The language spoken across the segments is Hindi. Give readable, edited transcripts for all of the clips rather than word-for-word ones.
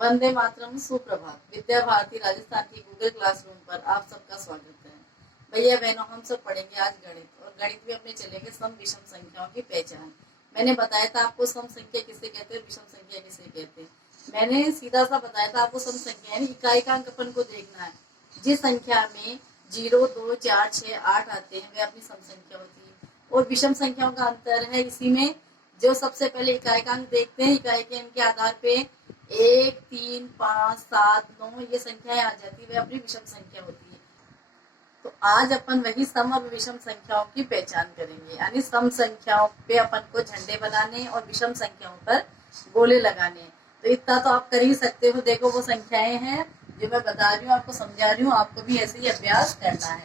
वंदे मातरम, सुप्रभात। विद्या भारती राजस्थान की गूगल क्लासरूम पर आप सबका स्वागत है। भैया बहनों, हम सब पढ़ेंगे आज गणित, और गणित में अपने चलेंगे सम विषम संख्याओं की पहचान। मैंने बताया था आपको सम संख्या किसे कहते हैं, विषम संख्या किसे कहते हैं। मैंने सीधा सा बताया था आपको सम संख्या यानी इकाई का अंक अपन को देखना है। जिस संख्या में 0, 2, 4, 6, 8 आते हैं वे अपनी सम संख्या होती है। और विषम संख्याओं का अंतर है इसी में, जो सबसे पहले इकाई का अंक देखते हैं, इकाई के अंक के आधार पे 1, 3, 5, 7, 9 ये संख्याएं आ जाती है, वे अपनी विषम संख्या होती है। तो आज अपन वही सम और विषम संख्याओं की पहचान करेंगे, यानी सम संख्याओं पे अपन को झंडे बनाने और विषम संख्याओं पर गोले लगाने। तो इतना तो आप कर ही सकते हो। देखो वो संख्याएं हैं जो मैं बता रही हूँ, आपको समझा रही हूँ, आपको भी ऐसे ही अभ्यास करना है।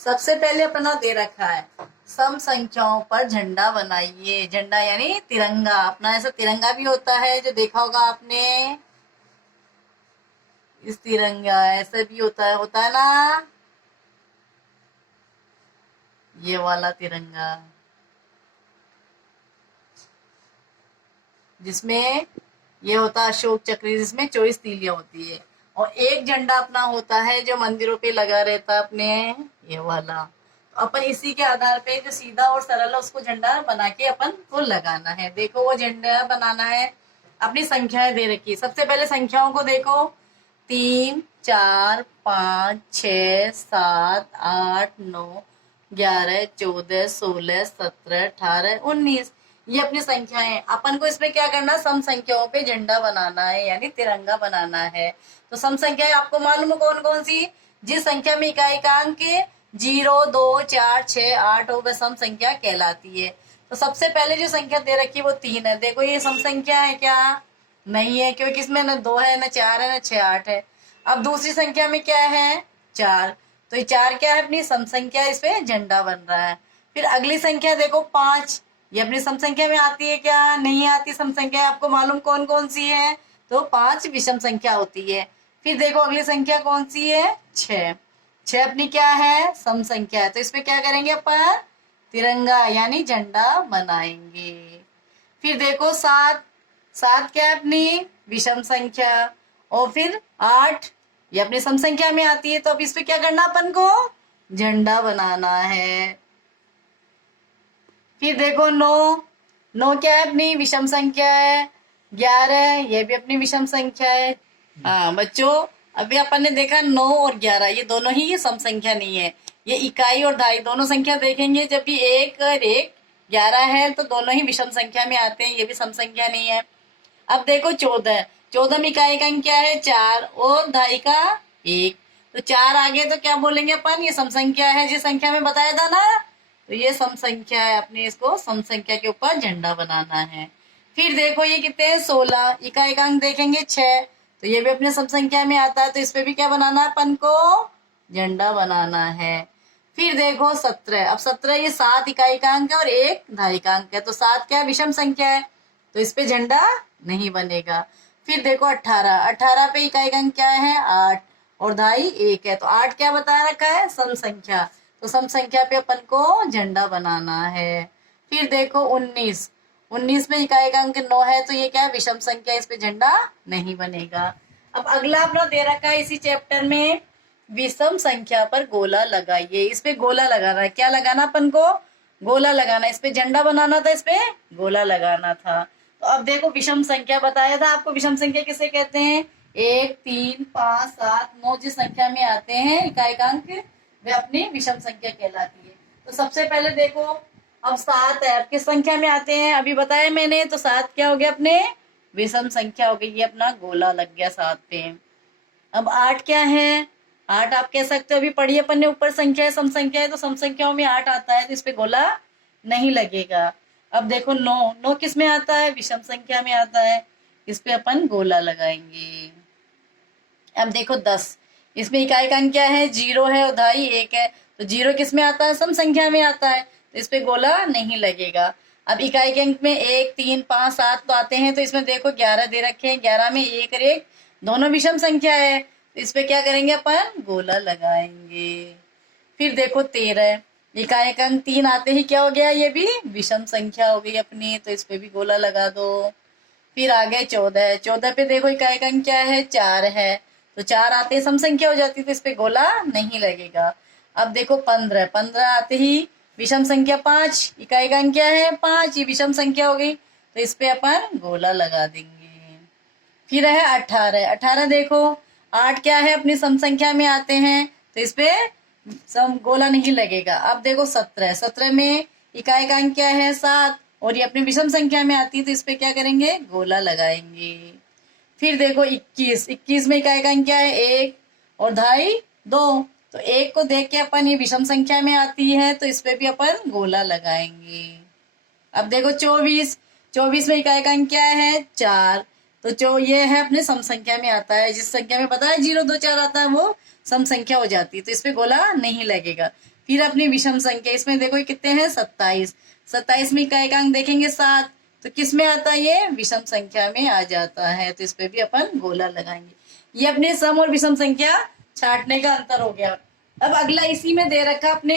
सबसे पहले अपना दे रखा है सम संख्याओं पर झंडा बनाइए। झंडा यानी तिरंगा। अपना ऐसा तिरंगा भी होता है जो देखा होगा आपने, इस तिरंगा ऐसे भी होता है ना, ये वाला तिरंगा जिसमें ये होता है अशोक चक्र, जिसमें 24 तीलियां होती है। और एक झंडा अपना होता है जो मंदिरों पे लगा रहता है अपने, ये वाला। तो अपन इसी के आधार पे जो सीधा और सरल है उसको झंडा बना के अपन को लगाना है। देखो वो झंडा बनाना है, अपनी संख्याएं दे रखी। सबसे पहले संख्याओं को देखो, 3, 4, 5, 6, 7, 8, 9, 11, 14, 16, 17, 18, 19 ये अपनी संख्याएं। अपन को इसमें क्या करना, सम संख्याओं पे झंडा बनाना है यानी तिरंगा बनाना है। तो सम संख्याएं आपको मालूम है कौन कौन सी। जिस संख्या में इकाई का अंक 0, 2, 4, 6, 8 हो वह सम संख्या कहलाती है। तो सबसे पहले जो संख्या दे रखी है वो 3 है। देखो ये सम संख्या है क्या? नहीं है, क्योंकि इसमें न 2 है, न 4 है, न 6, 8 है। अब दूसरी संख्या में क्या है? 4। तो ये 4 क्या है? अपनी सम संख्या, इस पे झंडा बन रहा है। फिर अगली संख्या देखो 5, ये अपनी सम संख्या में आती है क्या? नहीं आती। सम संख्या आपको मालूम कौन कौन सी है? तो 5 विषम संख्या होती है। फिर देखो अगली संख्या कौन सी है? 6। 6 अपनी क्या है? सम संख्या है। तो इस पे क्या करेंगे अपन? तिरंगा यानी झंडा बनाएंगे। फिर देखो 7। 7 क्या है? अपनी विषम संख्या। और फिर 8 ये अपनी सम संख्या में आती है। तो अब इस पे क्या करना अपन को? झंडा बनाना है। फिर देखो 9। 9 क्या है? अपनी विषम संख्या है। 11 ये भी अपनी विषम संख्या है। हाँ बच्चों, अभी अपन ने देखा 9 और 11 ये दोनों ही ये सम संख्या नहीं है। ये इकाई और दहाई दोनों संख्या देखेंगे, जब भी 1 और 1 11 है तो दोनों ही विषम संख्या में आते हैं, ये भी सम संख्या नहीं है। अब देखो 14। 14 में इकाई का अंक क्या है? 4 और दहाई का 1। तो 4 आगे तो क्या बोलेंगे अपन? ये सम संख्या है, जिस संख्या में बताया था ना, तो ये सम संख्या है। अपने इसको सम संख्या के ऊपर झंडा बनाना है। फिर देखो ये कितने हैं? 16। इकाई का अंक देखेंगे 6, तो ये भी अपने सम संख्या में आता है। तो इस पे भी क्या बनाना है अपन को? झंडा बनाना है। फिर देखो 17। अब 17 ये 7 इकाई का अंक है और 1 दहाई का अंक है। तो 7 क्या है? विषम संख्या है, तो इस पे झंडा नहीं बनेगा। फिर देखो 18। 18 पे इकाई का अंक क्या है? 8 और दहाई 1 है। तो 8 क्या बताया रखा है? सम संख्या। तो सम संख्या पे अपन को झंडा बनाना है। फिर देखो 19। 19 में इकाई का अंक 9 है, तो ये क्या है? विषम संख्या, इस पे झंडा नहीं बनेगा। अब अगला अपना दे रखा है इसी चैप्टर में, विषम संख्या पर गोला लगाइए। इस पे गोला लगाना है। क्या लगाना अपन को? गोला लगाना। इस पे झंडा बनाना था, इस पे गोला लगाना था। तो अब देखो विषम संख्या बताया था आपको। विषम संख्या किसे कहते हैं? 1, 3, 5, 7, 9 जिस संख्या में आते हैं इकाई का अंक, वे अपनी विषम संख्या कहलाती है। तो सबसे पहले देखो, अब 7 है, अब किस संख्या में आते हैं? अभी बताया मैंने। तो 7 क्या हो गया? अपने विषम संख्या हो गई। ये अपना गोला लग गया 7 पे। अब 8 क्या है? 8 आप कह सकते हो, अभी पढ़िए अपन ने, ऊपर संख्या है, सम संख्या है, तो सम संख्याओं में 8 आता है, तो इस पे गोला नहीं लगेगा। अब देखो 9। 9 किस में आता है? विषम संख्या में आता है, इस पे अपन गोला लगाएंगे। अब देखो 10। इसमें इकाई का अंक क्या है? 0 है और दहाई 1 है। तो 0 किस में आता है? सम संख्या में आता है, तो इस पे गोला नहीं लगेगा। अब इकाई के अंक में 1, 3, 5, 7 तो आते हैं। तो इसमें देखो 11 दे रखे हैं। 11 में 1 और 1 दोनों विषम संख्या है, तो इस पे क्या करेंगे अपन? गोला लगाएंगे। फिर देखो 13। इकाई का अंक 3 आते ही क्या हो गया? ये भी विषम संख्या हो गई अपनी, तो इस पे भी गोला लगा दो। फिर आगे 14, 14 पे देखो इकाई का अंक क्या है, 4 है, तो 4 आते ही सम संख्या हो जाती है, तो इस पे गोला नहीं लगेगा। अब देखो 15, 15 आते ही विषम संख्या 5, इकाई का अंक क्या है, 5, ये विषम संख्या हो गई, तो इस पे अपन गोला लगा देंगे। फिर है 18, 18 देखो 8 क्या है, अपनी सम संख्या में आते हैं, तो इस पे सम गोला नहीं लगेगा। अब देखो 17, 17 में इकाई का अंक क्या है, 7, और ये अपनी विषम संख्या में आती है, तो इस पे क्या करेंगे, गोला लगाएंगे। फिर देखो 21, 21 में इकाई का अंक क्या है, 1 और ढाई 2, तो 1 को देख के अपन ये विषम संख्या में आती है, तो इस पे भी अपन गोला लगाएंगे। अब देखो 24, 24 में इकाई का अंक क्या है, 4, तो जो ये है अपने सम संख्या में आता है, जिस संख्या में पता है 0 2 4 आता है वो सम संख्या हो जाती है, तो इस पे गोला नहीं लगेगा। फिर अपनी विषम संख्या, इसमें देखो कितने हैं, 27, 27 में इकाई का अंक देखेंगे 7, तो किस में आता है, ये विषम संख्या में आ जाता है, तो इस पे भी अपन गोला लगाएंगे। ये अपने सम और विषम संख्या छांटने का अंतर हो गया। अब अगला इसी में दे रखा अपने,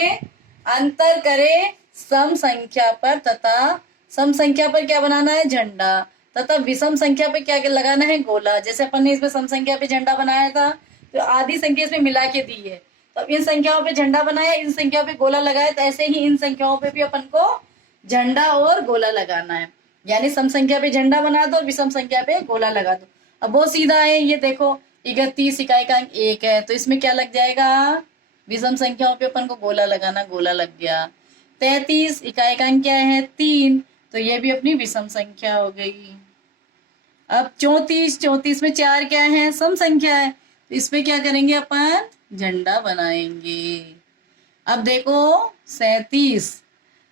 अंतर करे सम संख्या पर तथा सम संख्या पर क्या बनाना है, झंडा, तथा विषम संख्या पे क्या लगाना है, गोला। जैसे अपन ने इसमें सम संख्या पे झंडा बनाया था, तो आधी संख्या इसमें मिला के दी है, तो अब इन संख्याओं पे झंडा बनाया, इन संख्याओं पे गोला लगाया, तो ऐसे ही इन संख्याओं पे भी अपन को झंडा और गोला लगाना है। यानी सम संख्या पे झंडा बना दो और विषम संख्या पे गोला लगा दो। अब वो सीधा है, ये देखो 31 इकाई का अंक 1 है, तो इसमें क्या लग जाएगा, विषम संख्याओं पे अपन को गोला लगाना, गोला लग गया। 33 इकाई का अंक क्या है, 3, तो ये भी अपनी विषम संख्या हो गई। अब 34, 34 में 4 क्या है, सम संख्या है, तो इसमें क्या करेंगे अपन, झंडा बनाएंगे। अब देखो 37,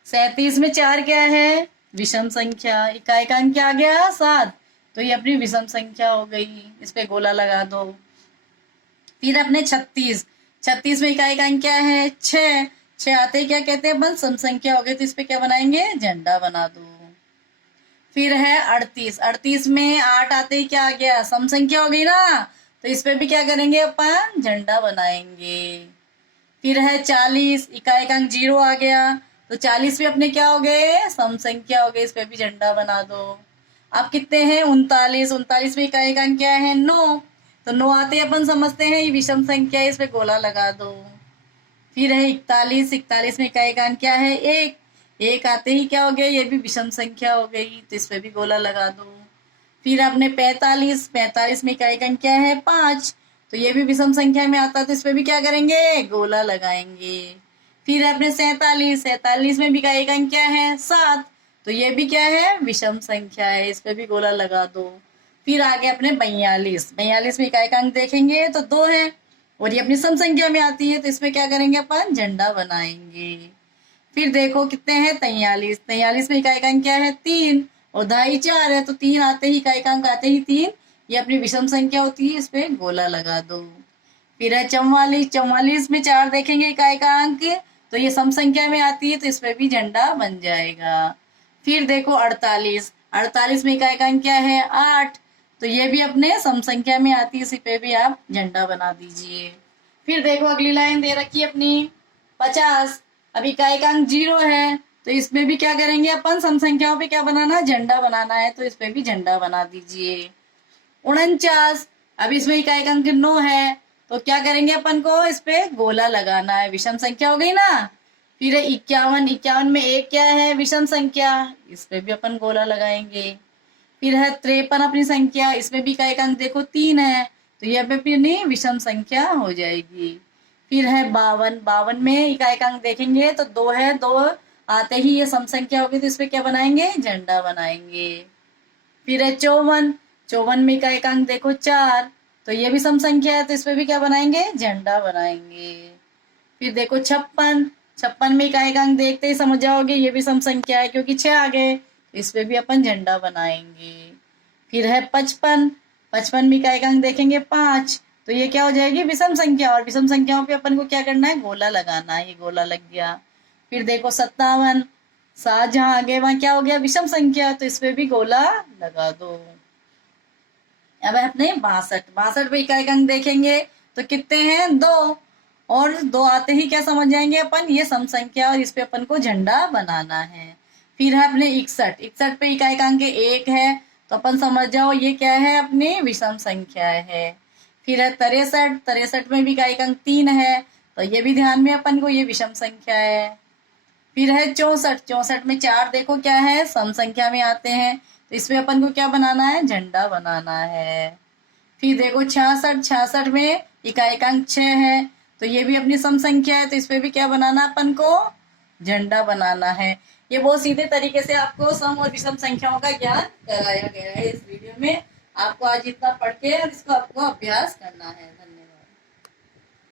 37 में 4 क्या है, विषम संख्या, इकाई का अंक क्या आ गया, 7, तो ये अपनी विषम संख्या हो गई, इस पे गोला लगा दो। फिर अपने 36, 36 में इकाई का अंक क्या है, 6, 6 आते ही क्या कहते हैं अपन, सम संख्या हो गई, तो इस पे क्या बनाएंगे, झंडा बना दो। फिर है 38, 38 में 8 आते ही क्या आ गया, सम संख्या हो गई ना, तो इस पे भी क्या करेंगे अपन, झंडा बनाएंगे। फिर है 40, इकाई का अंक 0 आ गया, तो 40 भी अपने क्या हो गए, सम संख्या हो गई, इस पे भी झंडा बना दो। अब कितने हैं, 39, 39 में इकाई का अंक क्या है, 9, तो 9 आते ही अपन समझते हैं ये विषम संख्या है, इस पे गोला लगा दो। फिर है 41, 41 में इकाई का अंक क्या है, 1, 1 आते ही क्या हो गया, ये भी विषम संख्या हो गई, तो इस पे भी गोला लगा दो। फिर आपने 45, 45 में इकाई का अंक क्या है, 5, तो ये भी विषम संख्या में आता है, तो इस पे भी क्या करेंगे, गोला लगाएंगे। फिर आपने 47, 47 में भी इकाई का अंक क्या है, 7, तो ये भी क्या है, विषम संख्या है, इस पे भी गोला लगा दो। फिर आगे अपने 42, 42 में इकाई का अंक देखेंगे तो 2 है, और ये अपनी सम संख्या में आती है, तो इसमें क्या करेंगे अपन, झंडा बनाएंगे। फिर देखो कितने हैं, 43, 43 में इकाई का अंक क्या है, 3, और ढाई 4 है, तो 3 आते ही इकाई का अंक आते ही 3, ये अपनी विषम संख्या होती है, इस पे गोला लगा दो। फिर है 44, 44 में 4 देखेंगे इकाई का अंक, तो ये सम संख्या में आती है, तो इस पे भी झंडा बन जाएगा। फिर देखो 48, 48 में इकाई का अंक क्या है, 8, तो ये भी अपने सम संख्या में आती है, इसी पे भी आप झंडा बना दीजिए। फिर देखो अगली लाइन दे रखी है अपनी 50, अब इकाई का अंक 0 है, तो इसमें भी क्या करेंगे अपन, सम संख्याओं पे क्या बनाना, झंडा बनाना है, तो इस पे भी झंडा बना दीजिए। 49, अब इसमें इकाई का अंक 9 है, तो क्या करेंगे अपन को, इस पे गोला लगाना है, विषम संख्या हो गई ना। फिर 51, 51 में 1 क्या है, विषम संख्या, इस पे भी अपन गोला लगाएंगे। फिर है 53 अपनी संख्या, इसमें भी इकाई का अंक देखो 3 है, तो यह पे अपनी विषम संख्या हो जाएगी। फिर है 52, 52 में इकाई का अंक देखेंगे तो 2 है, 2 आते ही ये सम संख्या होगी, तो इस पे क्या बनाएंगे, झंडा बनाएंगे। फिर है 54, 54 में इकाई का अंक देखो 4, तो ये भी सम संख्या है, तो इस पे भी क्या बनाएंगे, झंडा बनाएंगे। फिर देखो 56, 56 में इकाई का अंक देखते ही समझ जाओगे ये भी सम संख्या है, क्योंकि 6 आ गए, इस पे भी अपन झंडा बनाएंगे। फिर है 55, 55 में इकाई का अंक देखेंगे 5, तो ये क्या हो जाएगी, विषम संख्या, और विषम संख्याओं पे अपन को क्या करना है, गोला लगाना है, ये गोला लग गया। फिर देखो 57, 7 जहां आगे वहां क्या हो गया, विषम संख्या, तो इस पे भी गोला लगा दो। अब अपने 62, 62 पे इकाई का अंक देखेंगे तो कितने हैं, 2, और 2 आते ही क्या समझ जाएंगे अपन, ये सम संख्या, और इस पे अपन को झंडा बनाना है। फिर है अपने 61, 61 पे इकाई का अंक 1 है, तो अपन समझ जाओ ये क्या है, अपनी विषम संख्या है। फिर है 63, 63 में भी का एक अंक 3 है, तो ये भी ध्यान में अपन को ये विषम संख्या है। फिर है 64, 64 में 4 देखो क्या है, सम संख्या में आते हैं, तो इसमें अपन को क्या बनाना है, झंडा बनाना है। फिर देखो 66, 66 में इकाई अंक 6 है, तो ये भी अपनी सम संख्या है, तो इसमें भी क्या बनाना अपन को, झंडा बनाना है। ये बहुत सीधे तरीके से आपको सम और विषम संख्याओं का ज्ञान कराया गया है इस वीडियो में। आपको आज इतना पढ़ के इसको आपको अभ्यास करना है। धन्यवाद।